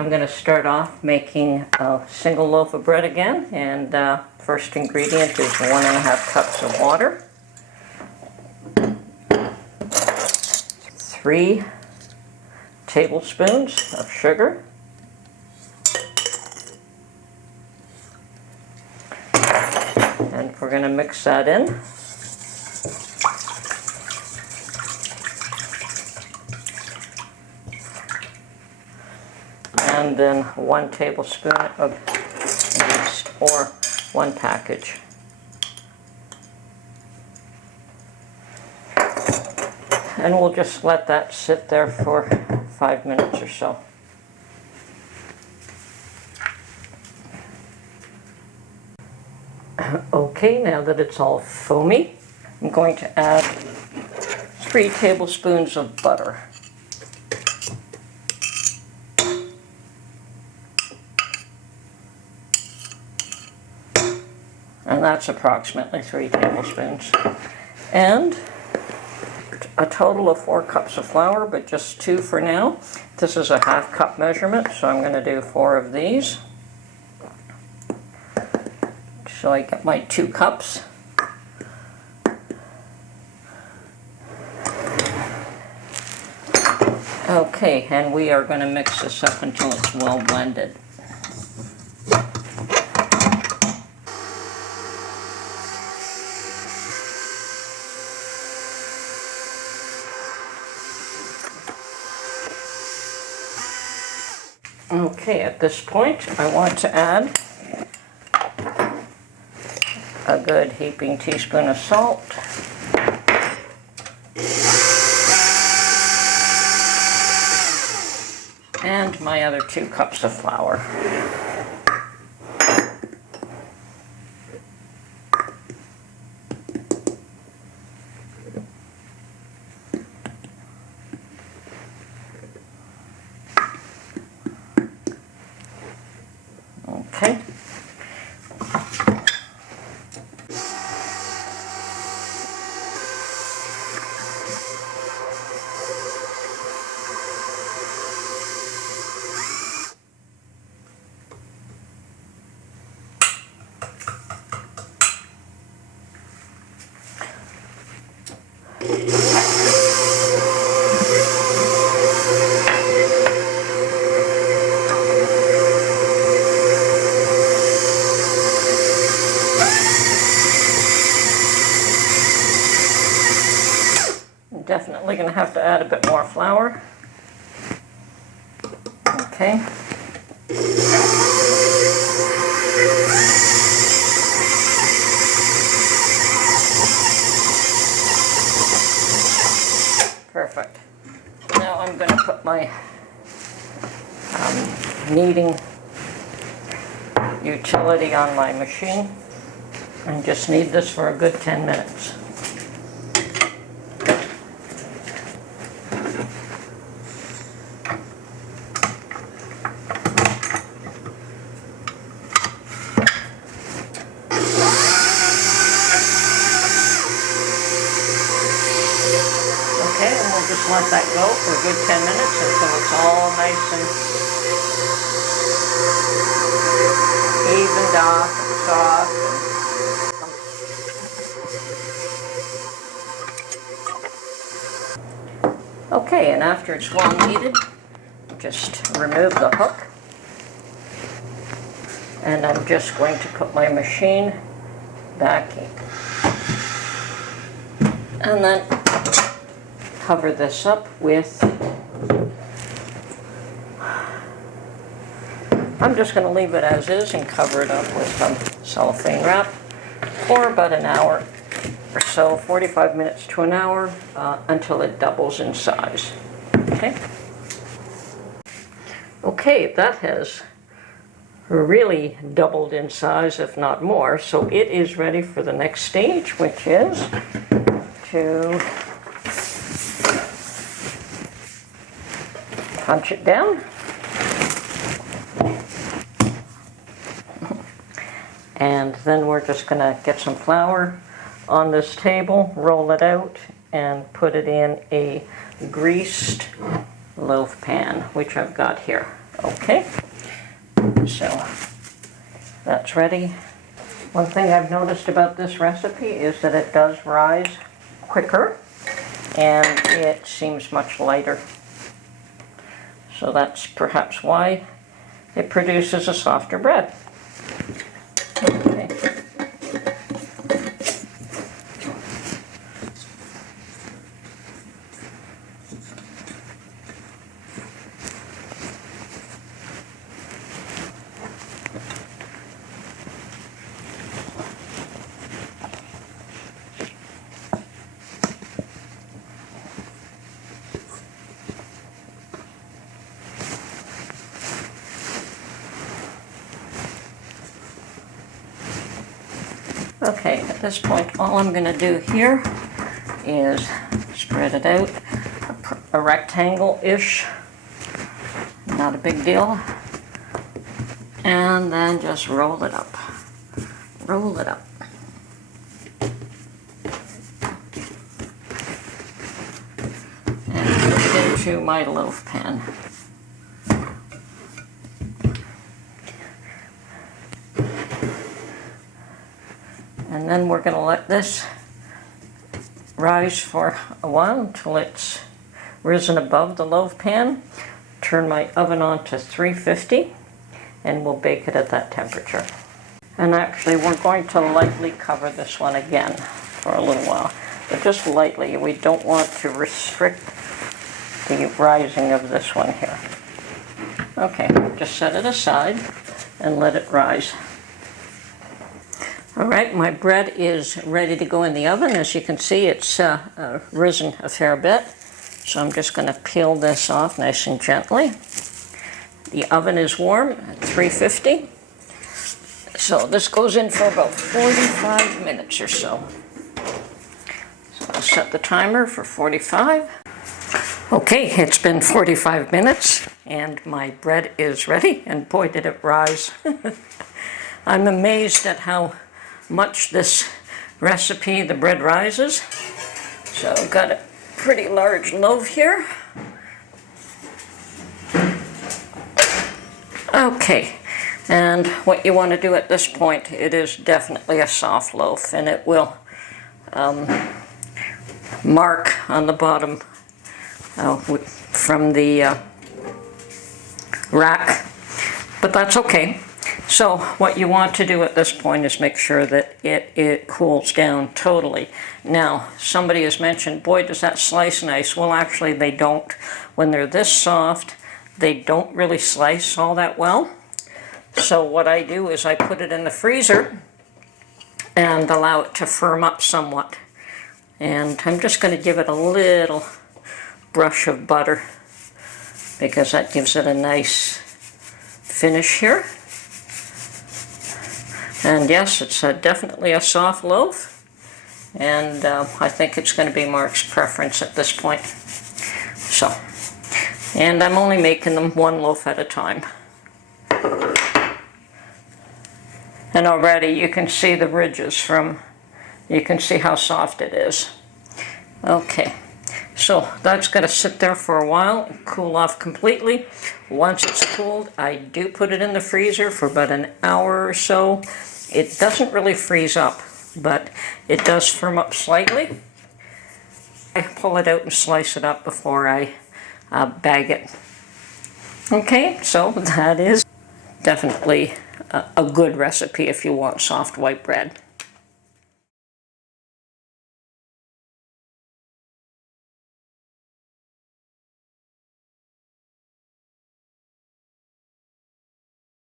I'm going to start off making a single loaf of bread again, and first ingredient is 1.5 cups of water, 3 tablespoons of sugar, and we're going to mix that in. And then 1 tablespoon of yeast, or 1 package. And we'll just let that sit there for 5 minutes or so. Okay, now that it's all foamy, I'm going to add 3 tablespoons of butter. And that's approximately 3 tablespoons. And a total of 4 cups of flour, but just 2 for now. This is a 1/2 cup measurement, so I'm going to do 4 of these. So I get my 2 cups. Okay, and we are going to mix this up until it's well blended. Okay, at this point I want to add a good heaping teaspoon of salt, and my other 2 cups of flour. Okay. Definitely going to have to add a bit more flour. Okay. Perfect. Now I'm going to put my kneading utility on my machine and just knead this for a good 10 minutes. Just let that go for a good 10 minutes until it's all nice and evened off and soft. Okay, and after it's well kneaded, just remove the hook. And I'm just going to put my machine back in. And then cover this up with, I'm just going to leave it as is and cover it up with some cellophane wrap for about an hour or so, 45 minutes to an hour, until it doubles in size. Okay? Okay, that has really doubled in size, if not more, so it is ready for the next stage, which is to punch it down, and then we're just going to get some flour on this table, roll it out, and put it in a greased loaf pan, which I've got here. Okay, so that's ready. One thing I've noticed about this recipe is that it does rise quicker and it seems much lighter. So that's perhaps why it produces a softer bread. Okay. Okay, at this point, all I'm going to do here is spread it out, a rectangle-ish, not a big deal, and then just roll it up. Roll it up. And put it into my loaf pan. And then we're going to let this rise for a while until it's risen above the loaf pan. Turn my oven on to 350 and we'll bake it at that temperature. And actually we're going to lightly cover this one again for a little while, but just lightly. We don't want to restrict the rising of this one here. Okay, just set it aside and let it rise. All right, my bread is ready to go in the oven. As you can see, it's risen a fair bit. So I'm just going to peel this off nice and gently. The oven is warm at 350. So this goes in for about 45 minutes or so. So I'll set the timer for 45. Okay, it's been 45 minutes and my bread is ready, and boy did it rise. I'm amazed at how much this recipe, the bread rises. So I've got a pretty large loaf here. Okay, and what you want to do at this point, it is definitely a soft loaf, and it will mark on the bottom from the rack, but that's okay. So what you want to do at this point is make sure that it cools down totally. Now, somebody has mentioned, boy, does that slice nice. Well, actually, they don't. When they're this soft, they don't really slice all that well. So what I do is I put it in the freezer and allow it to firm up somewhat. And I'm just going to give it a little brush of butter because that gives it a nice finish here. And yes, it's definitely a soft loaf, and I think it's going to be Mark's preference at this point. So, and I'm only making them one loaf at a time. And already you can see the ridges you can see how soft it is. Okay, so that's going to sit there for a while and cool off completely. Once it's cooled, I do put it in the freezer for about an hour or so. It doesn't really freeze up, but it does firm up slightly. I pull it out and slice it up before I bag it. Okay, so that is definitely a good recipe if you want soft white bread.